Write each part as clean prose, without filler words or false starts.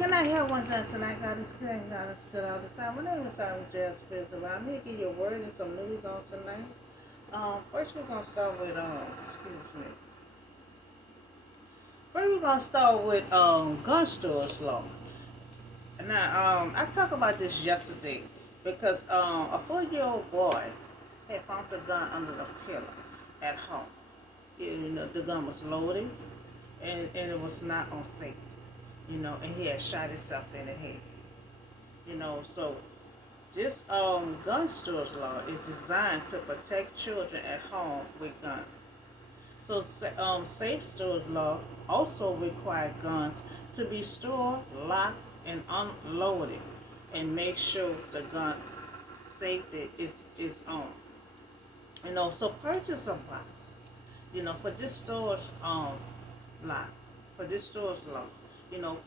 Can I have one Johnson? I got this good and God is good all the time. My name is Simon Jazz Fizz. I'm here to give you a word and some news on tonight. First we're gonna start with excuse me. First we're gonna start with gun stores law. Now I talked about this yesterday because a 4-year-old boy had found the gun under the pillow at home. The gun was loaded and it was not on safety. And he had shot himself in the head. So this gun stores law is designed to protect children at home with guns. So safe stores law also require guns to be stored, locked, and unloaded, and make sure the gun safety is on. So purchase a box. For this store's lock, for this store's law.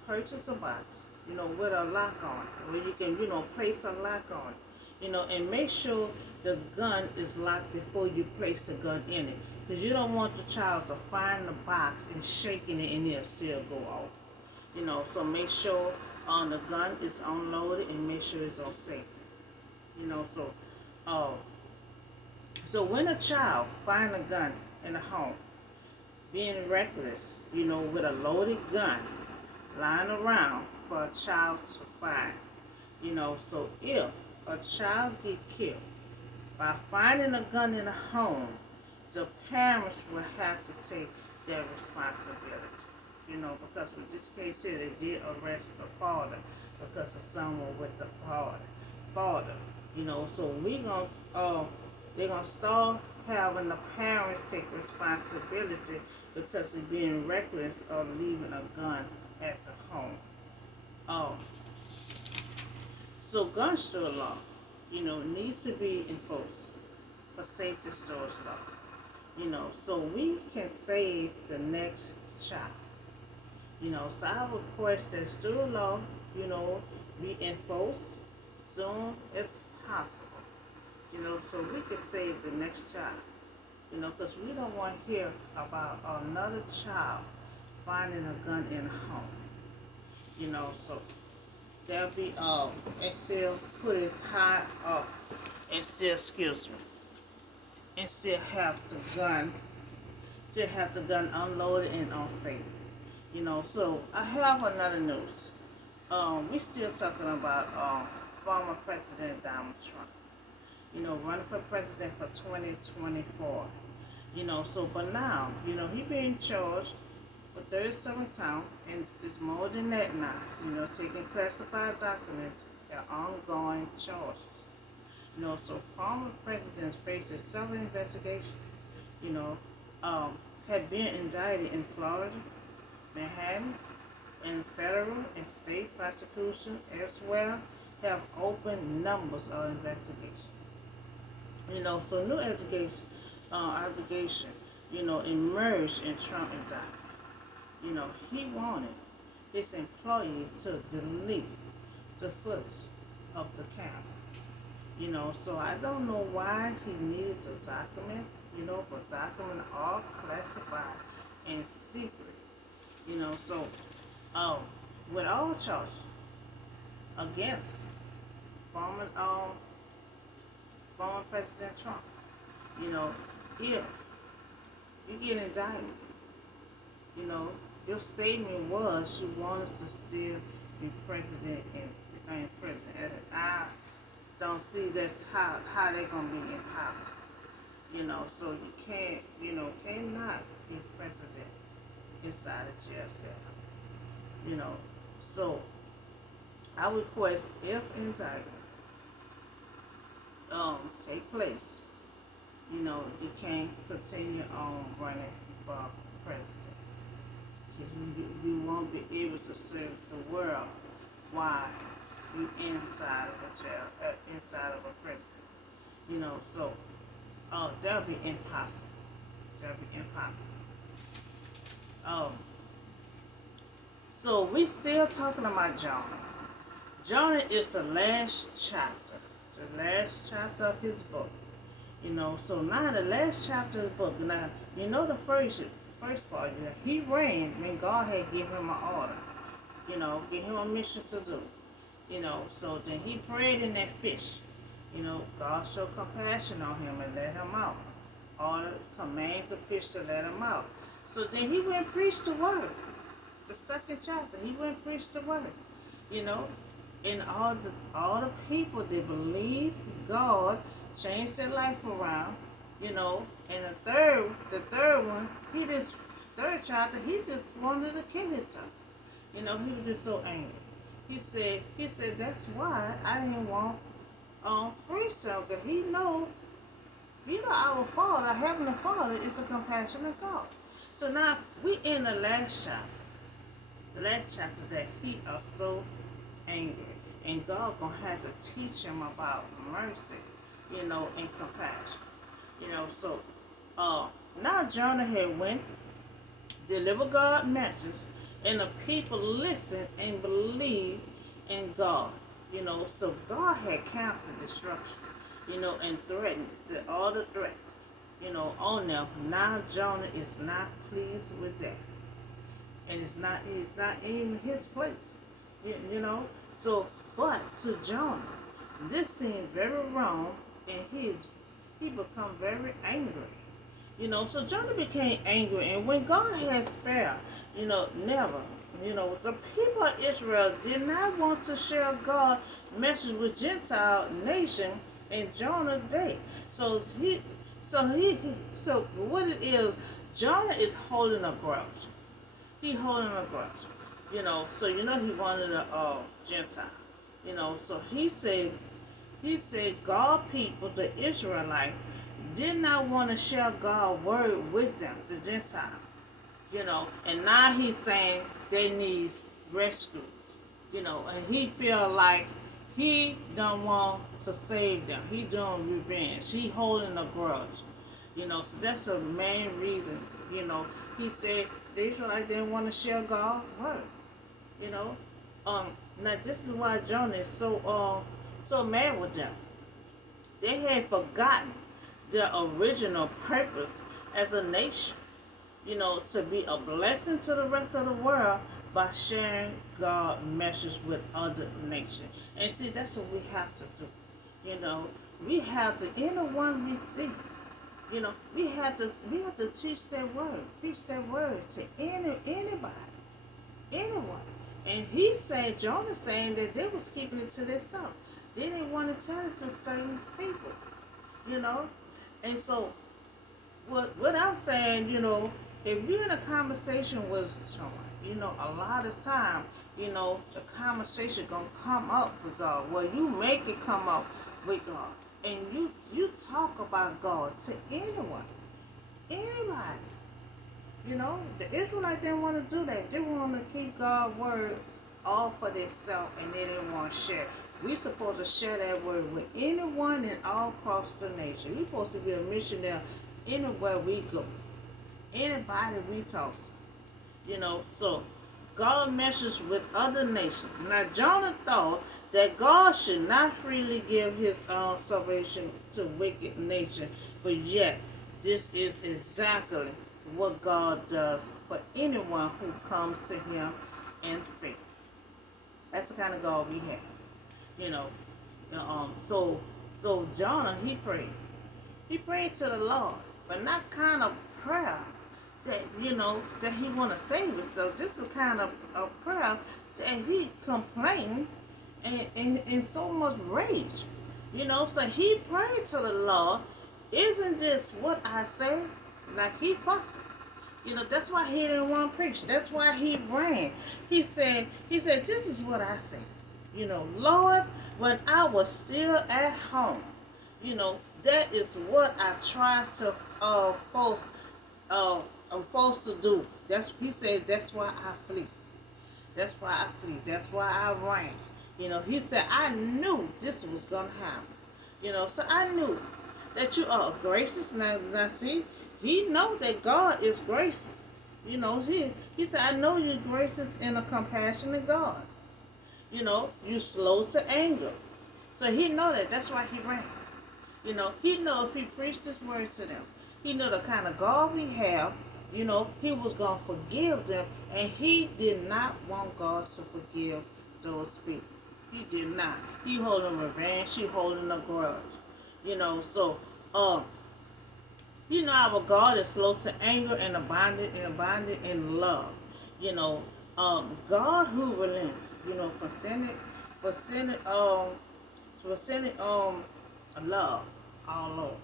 Purchase a box, with a lock on it, where you can, place a lock on it, and make sure the gun is locked before you place the gun in it. Because you don't want the child to find the box and shaking it and it'll still go off. So make sure the gun is unloaded and make sure it's on safety. Uh, so when a child finds a gun in a home, being reckless, with a loaded gun, lying around for a child to find. So if a child get killed by finding a gun in a home, the parents will have to take their responsibility. Because with this case here, they did arrest the father because of someone with the father. So they're gonna start having the parents take responsibility because of being reckless or leaving a gun at the home. So gun store law, needs to be enforced for safety stores law. So we can save the next child. So I request that store law, be enforced soon as possible. So we can save the next child. Because we don't want to hear about another child finding a gun in a home. So they'll be and still put it high up and still and still have the gun unloaded and on safety. So I have another news. We still talking about former President Donald Trump. Running for president for 2024. But now, he being charged with 37 count, and it's more than that now. Taking classified documents are ongoing charges. So former presidents faces several investigations. Had been indicted in Florida, Manhattan, and federal and state prosecution as well have opened numbers of investigations. So new allegation, emerged in Trump indictment. He wanted his employees to delete the footage of the camera. So I don't know why he needed to document, but documents are classified and secret. So with all charges against former President Trump, if you get indicted, your statement was you wanted to still be president and remain president. And I don't see that's how they're gonna be impossible. So you can't, cannot be president inside a jail cell. So I request if indictment take place, you can't continue on running for president. You won't be able to serve the world while you inside of a jail, inside of a prison. So that'll be impossible. So we still talking about Jonah. Jonah is the last chapter of his book. So now the last chapter of the book. Now, the first part, he ran when God had given him an order. give him a mission to do. So then he prayed in that fish. God showed compassion on him and let him out. Or command the fish to let him out. So then he went and preached the word. The second chapter, he went and preached the word. You know, and all the people that believe God changed their life around. And the third one, third chapter, he just wanted to kill himself. He was just so angry. He said that's why I didn't want preach so, because our Father, our Heavenly Father, is a compassionate God. So now we in the last chapter that he is so angry, and God gonna have to teach him about mercy, and compassion. So now Jonah had went, delivered God messages, and the people listened and believed in God. So God had canceled destruction, and threatened all the threats, on them. Now Jonah is not pleased with that. And he's not in his place. So, but to Jonah, this seemed very wrong, and he become very angry. So Jonah became angry, and when God had spared, never, the people of Israel did not want to share God's message with Gentile nation in Jonah's day. So what it is, Jonah is holding a grudge. He holding a grudge. So he wanted a Gentile. So he said God people, the Israelite, did not want to share God's word with them, the Gentile. And now he's saying they need rescue. And he feel like he don't want to save them. He doing revenge. He holding a grudge. So that's the main reason. He said the Israelites didn't want to share God's word. Now this is why Jonah is so mad with them. They had forgotten their original purpose as a nation, to be a blessing to the rest of the world by sharing God's message with other nations. And see, that's what we have to do. We have to, anyone we see, we have to teach that word, preach that word to anybody, anyone. And Jonah saying that they was keeping it to themselves. They didn't want to tell it to certain people, And so, what I'm saying, if you're in a conversation with someone, a lot of time, the conversation gonna come up with God. Well, you make it come up with God, and you talk about God to anyone, anybody. The Israelites didn't want to do that. They wanted to keep God's word all for themselves, and they didn't want to share. We supposed to share that word with anyone and all across the nation. We supposed to be a missionary anywhere we go, anybody we talk to. So God messes with other nations. Now Jonah thought that God should not freely give his own salvation to wicked nations, but yet this is exactly what God does for anyone who comes to him in faith. That's the kind of God we have. So Jonah, he prayed. He prayed to the Lord, but not kind of prayer that that he want to save himself. This is kind of a prayer that he complained and in so much rage. So he prayed to the Lord. Isn't this what I say? Like he fussing. That's why he didn't want to preach. That's why he ran. He said, this is what I said. Lord, when I was still at home, that is what I tried to forced to do. He said, that's why I flee. That's why I flee. That's why I ran. He said, I knew this was gonna happen. So I knew that you are gracious. Now see, he know that God is gracious. He said, I know you're gracious and a compassionate God. You slow to anger. So he know that. That's why he ran. He know if he preached this word to them, he know the kind of God we have, He was going to forgive them, and he did not want God to forgive those people. He did not. He holding revenge. He holding a grudge. So um, our God is slow to anger and abundant in love. You know, God who relents. For sinning, for sinning, for sinning, love our Lord.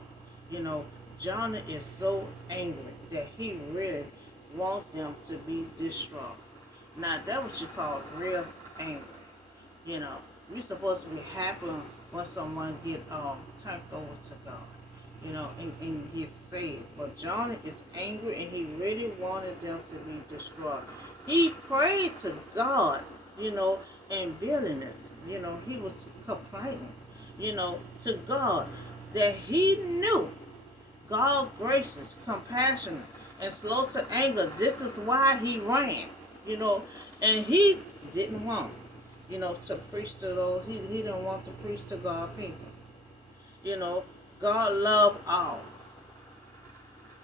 You know, Jonah is so angry that he really wants them to be destroyed. Now, that's what you call real anger. You know, we're supposed to be happy when someone get turned over to God. And get saved. But Jonah is angry and he really wanted them to be destroyed. He prayed to God, in bitterness. He was complaining, to God that he knew God gracious, compassionate, and slow to anger. This is why he ran, and he didn't want, to preach to those. He didn't want to preach to God people. You know, God loved all.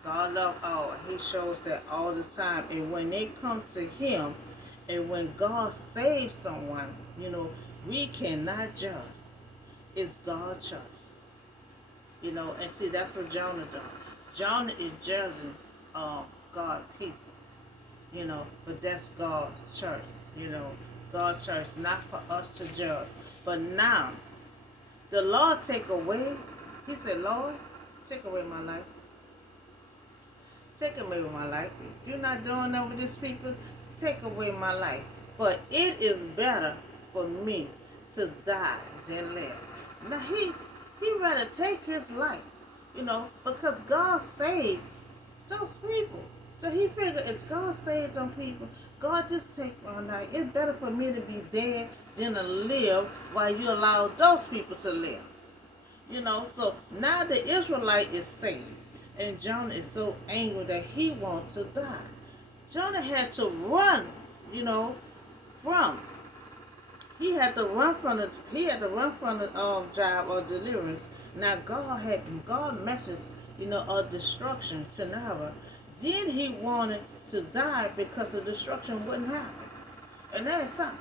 God loved all. He shows that all the time. And when they come to him, and when God saves someone, we cannot judge. It's God's choice. And see, that's what Jonah done. Jonah is judging God people. But that's God's church. God's church, not for us to judge. But now, the Lord take away. He said, Lord, take away my life. Take away my life. You're not doing that with these people. Take away my life. But it is better for me to die than live. Now he rather take his life, because God saved those people. So he figured if God saved them people, God just take my life. It's better for me to be dead than to live while you allow those people to live. So now the Israelite is saved. And Jonah is so angry that he wants to die. Jonah had to run, from. He had to run from the job of deliverance. Now God messaged, a destruction to Nineveh. Then he wanted to die because the destruction wouldn't happen. And that is something.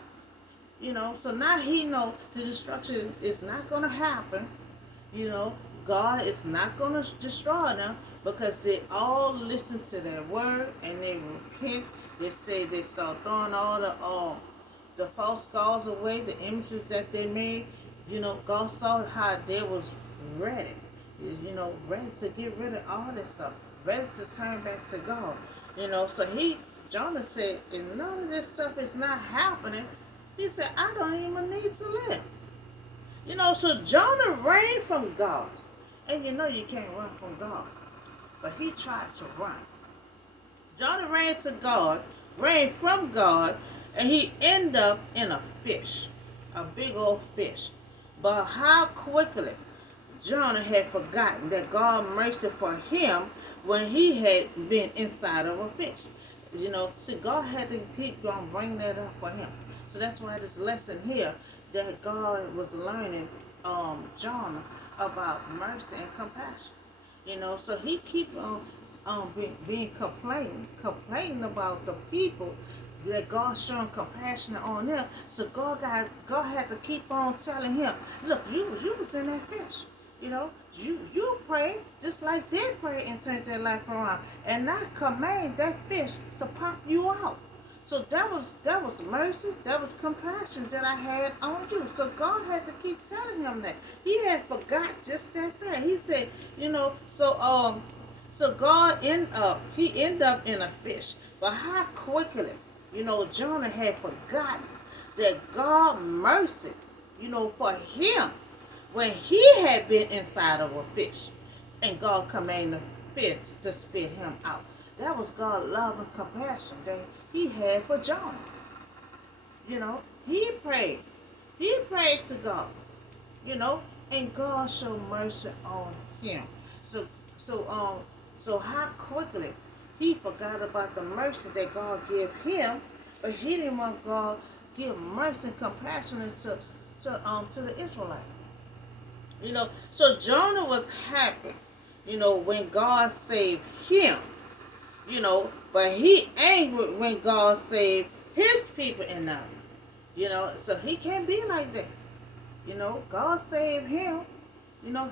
So now he know the destruction is not gonna happen. God is not going to destroy them because they all listen to that word and they repent. They say they start throwing all the false gods away, the images that they made. God saw how they was ready, ready to get rid of all this stuff, ready to turn back to God. So Jonah said, if none of this stuff is not happening, he said, I don't even need to live. So Jonah ran from God. And you can't run from God. But he tried to run. Jonah ran to God, ran from God, and he ended up in a fish. A big old fish. But how quickly Jonah had forgotten that God mercy for him when he had been inside of a fish. See, God had to keep on bringing that up for him. So that's why this lesson here that God was learning Jonah about mercy and compassion. So he keep on being complaining about the people that God showing compassion on them. So God had to keep on telling him, look, you was in that fish. You pray just like they prayed and turned their life around, and I command that fish to pop you out. So that was mercy, that was compassion that I had on you. So God had to keep telling him that. He had forgot just that fact. He said, so God ended up in a fish. But how quickly, Jonah had forgotten that God mercy, for him when he had been inside of a fish, and God commanded the fish to spit him out. That was God's love and compassion that he had for Jonah. He prayed. He prayed to God. And God showed mercy on him. So how quickly he forgot about the mercy that God gave him, but he didn't want God give mercy and compassion to the Israelites. So Jonah was happy, when God saved him. But he angry when God saved his people in them. So he can't be like that. God saved him.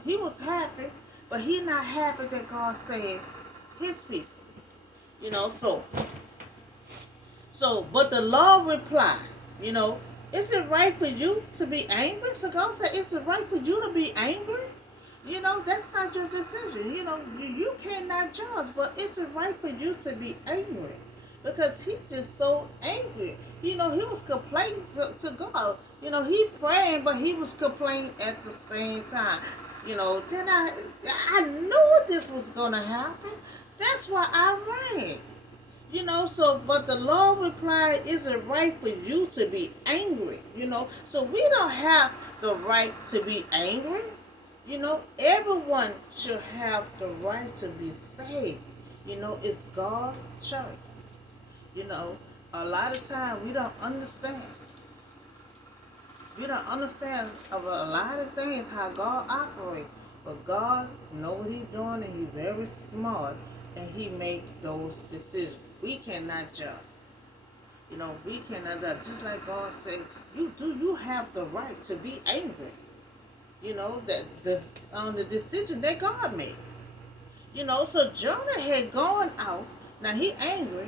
He was happy, but he not happy that God saved his people. You know, so but the Lord replied, you know, is it right for you to be angry? So God said, is it right for you to be angry? That's not your decision. You cannot judge, but is it right for you to be angry? Because he just so angry. He was complaining to God. He praying, but he was complaining at the same time. Then I knew this was gonna happen. That's why I ran. But the Lord replied, is it right for you to be angry? So we don't have the right to be angry. Everyone should have the right to be saved. It's God's church. You know, a lot of time we don't understand. We don't understand of a lot of things how God operates. But God know what He's doing, and He's very smart, and He make those decisions. We cannot judge. We cannot judge. Just like God said, you have the right to be angry. That on the decision that God made. So Jonah had gone out. Now he angry.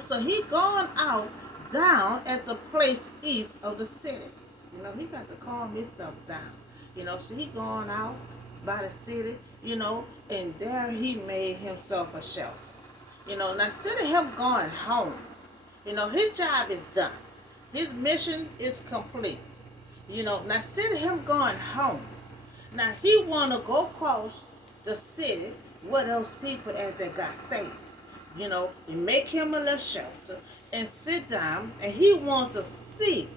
So he gone out down at the place east of the city. He got to calm himself down. So he gone out by the city, and there he made himself a shelter. Now instead of him going home, his job is done. His mission is complete. Now instead of him going home, now he want to go across the city where those people at that got saved. And make him a little shelter and sit down, and he wants to see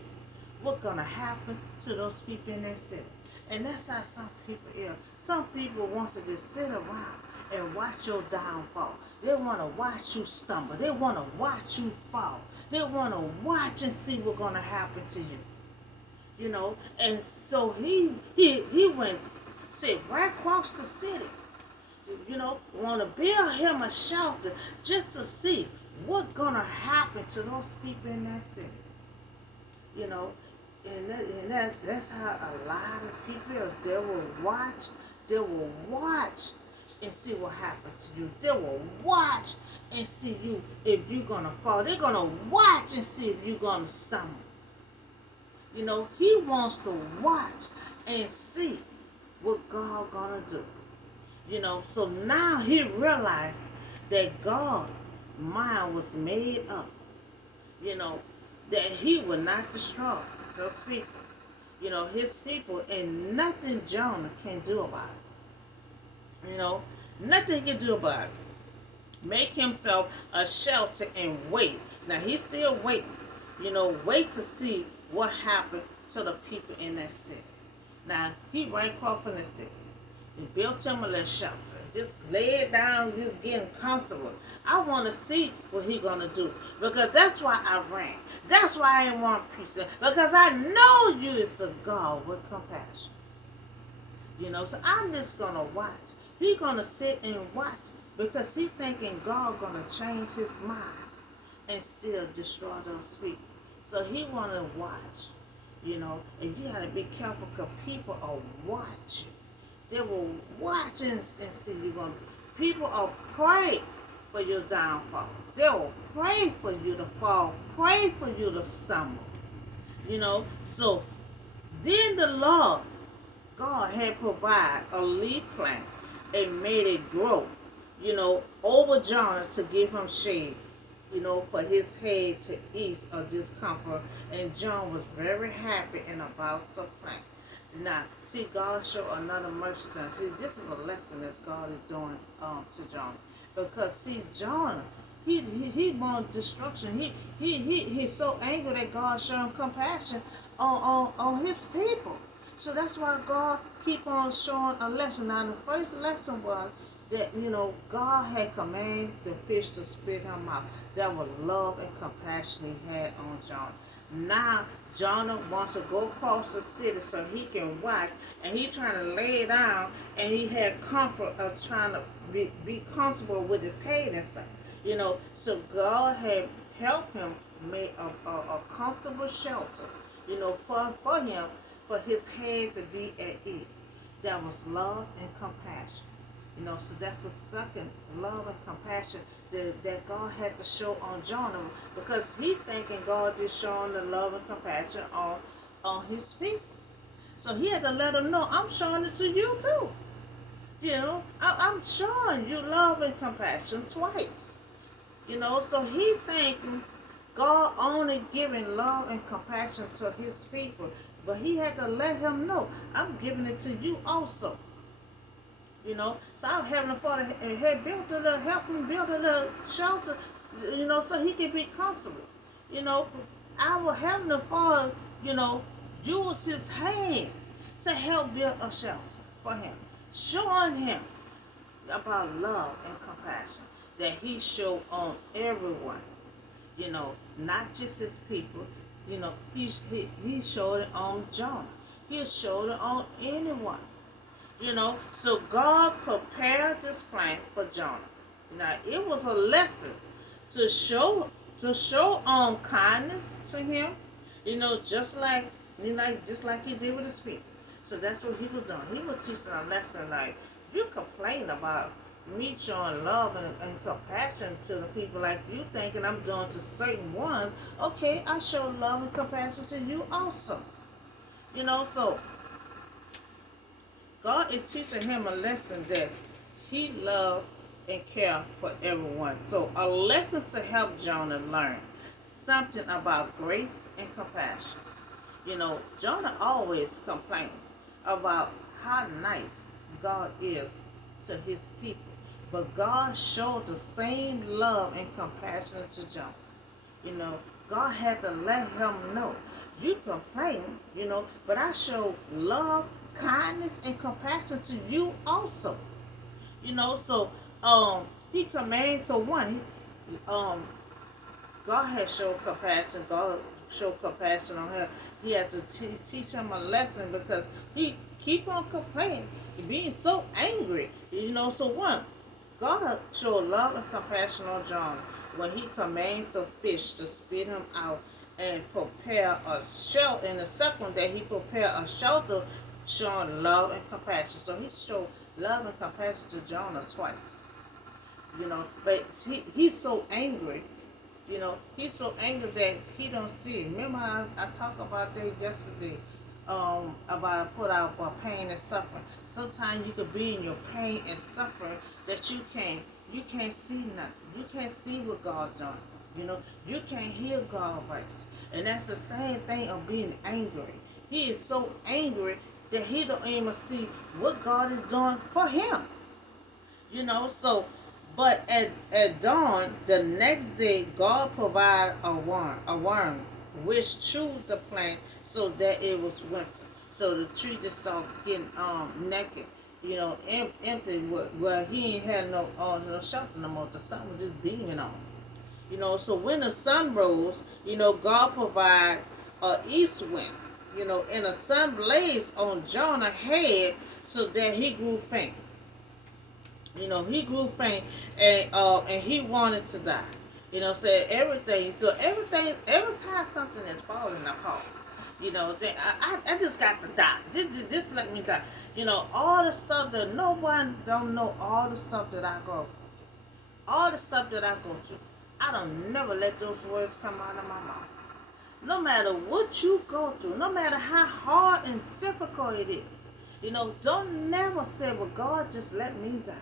what's going to happen to those people in that city. And that's how some people are. Some people want to just sit around and watch your downfall. They want to watch you stumble. They want to watch you fall. They want to watch and see what's going to happen to you. And so he went, sit right across the city. Want to build him a shelter just to see what's going to happen to those people in that city. And that's how a lot of people is. They will watch and see what happens to you. They will watch and see you if you're going to fall. They're going to watch and see if you're going to stumble. He wants to watch and see what God going to do. So now he realized that God's mind was made up, that he would not destroy those people, his people, and nothing Jonah can do about it. Nothing he can do about it. Make himself a shelter and wait. Now he's still waiting, wait to see what happened to the people in that city. Now he ran across from the city. He built him a little shelter. Just lay it down, just getting comfortable. I want to see what he going to do. Because that's why I ran. That's why I didn't want to preach. Because I know you is a God with compassion. So I'm just going to watch. He going to sit and watch. Because he thinking God going to change his mind and still destroy those people. So he want to watch. And you got to be careful because people are watching. They will watch and see you going. People are praying for your downfall. They will pray for you to fall, pray for you to stumble. So then the Lord, God had provided a leaf plant and made it grow, over Jonah to give him shade, for his head to ease of discomfort. And Jonah was very happy and about to plant. Now, see, God showed another mercy to him. See, this is a lesson that God is doing to Jonah. Because, see, Jonah, he wanted destruction. He's so angry that God showed him compassion on his people. So that's why God keep on showing a lesson. Now, the first lesson was that, God had commanded the fish to spit him out. That was love and compassion he had on Jonah. Now, Jonah wants to go across the city so he can watch, and he trying to lay down, and he had comfort of trying to be comfortable with his head and stuff. So God had helped him make a comfortable shelter, for him, for his head to be at ease. That was love and compassion. So that's the second love and compassion that God had to show on Jonah, because he thinking God is showing the love and compassion on his people. So he had to let them know, I'm showing it to you too. I'm showing you love and compassion twice. So he thinking God only giving love and compassion to his people, but he had to let him know, I'm giving it to you also. So our Heavenly Father had built a little, help him build a little shelter, so he can be comfortable. You know, our Heavenly Father, used his hand to help build a shelter for him, showing him about love and compassion that he showed on everyone, not just his people. He showed it on Jonah. He showed it on anyone. So God prepared this plan for Jonah. Now it was a lesson to show kindness to him, just like he did with his people. So that's what he was doing. He was teaching a lesson like, you complain about me showing love and compassion to the people like you thinking I'm doing to certain ones. Okay, I show love and compassion to you also. So God is teaching him a lesson that he loved and cared for everyone. So a lesson to help Jonah learn something about grace and compassion. Jonah always complained about how nice God is to his people. But God showed the same love and compassion to Jonah. God had to let him know, you complain, but I show love, kindness, and compassion to you also. So he commands, so one, God had showed compassion. God showed compassion on him. He had to teach him a lesson, because he keep on complaining, being so angry. So one, God showed love and compassion on Jonah when he commands the fish to spit him out and prepare a shelter. And the second that he prepared a shelter, showing love and compassion. So he showed love and compassion to Jonah twice. But he's so angry. He's so angry that he don't see it. Remember I talked about that yesterday, about put out pain and suffering. Sometimes you could be in your pain and suffering that you can't see nothing. You can't see what God done. You can't hear God's voice. And that's the same thing of being angry. He is so angry that he don't even see what God is doing for him. So, but at dawn, the next day, God provided a worm which chewed the plant so that it was winter. So the tree just started getting naked, empty, where he ain't had no shelter no more. The sun was just beaming on him. So when the sun rose, God provided an east wind, and the sun blazed on Jonah's head so that he grew faint. He grew faint, and he wanted to die. Said everything. So everything, every time something is falling apart, I just got to die. Just let me die. All the stuff that no one don't know, all the stuff that I go, all the stuff that I go through. I don't never let those words come out of my mouth. No matter what you go through, no matter how hard and difficult it is, don't never say, well, God, just let me die.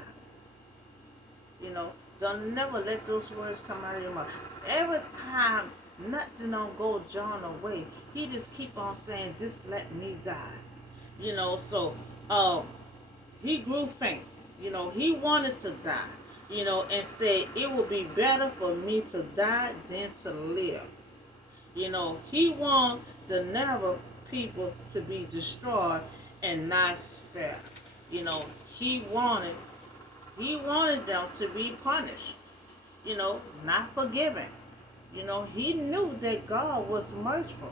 Don't never let those words come out of your mouth. Every time nothing don't go Jonah away, he just keep on saying, just let me die. So he grew faint. He wanted to die. And said, it would be better for me to die than to live. He wanted the Nineveh people to be destroyed and not spared. He wanted them to be punished, not forgiven. He knew that God was merciful.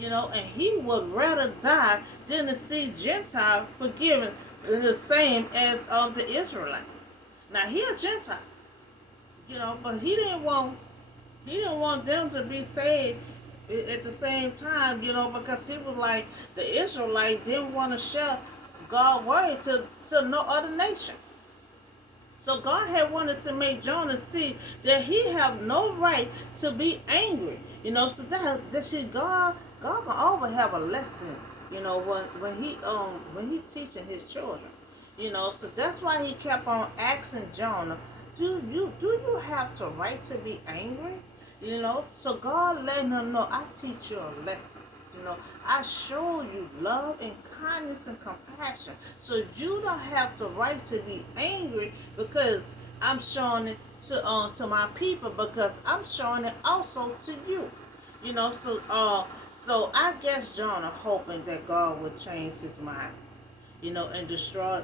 And he would rather die than to see Gentile forgiven the same as of the Israelite. Now he a Gentile, but he didn't want them to be saved at the same time, because he was like the Israelite didn't want to share God's word to no other nation. So God had wanted to make Jonah see that he have no right to be angry. So that see God will always have a lesson, when he teaching his children. So that's why he kept on asking Jonah, do you have the right to be angry? So God letting him know, I teach you a lesson. I show you love and kindness and compassion. So you don't have the right to be angry because I'm showing it to my people, because I'm showing it also to you. So I guess Jonah hoping that God would change his mind, and destroy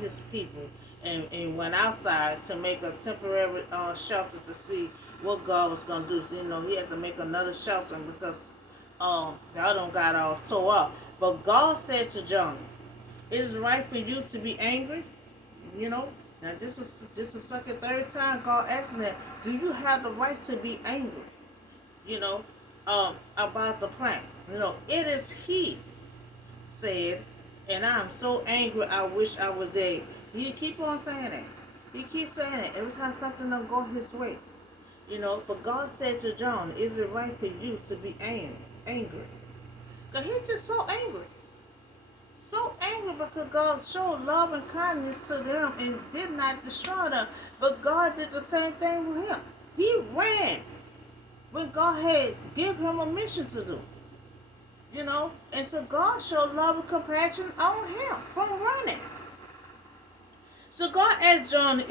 his people, and went outside to make a temporary shelter to see what God was gonna do. So, he had to make another shelter because the other one got all tore up. But God said to Jonah, "Is it right for you to be angry?" Now this is the second, third time God asking that. Do you have the right to be angry? You know, about the plant. It is He said, and I'm so angry. I wish I was dead. He keep on saying it. He keeps saying it every time something don't go his way. But God said to John, "Is it right for you to be angry?" Cause he just so angry because God showed love and kindness to them and did not destroy them. But God did the same thing with him. He ran when God had give him a mission to do. And so God showed love and compassion on him from running. So God asked John,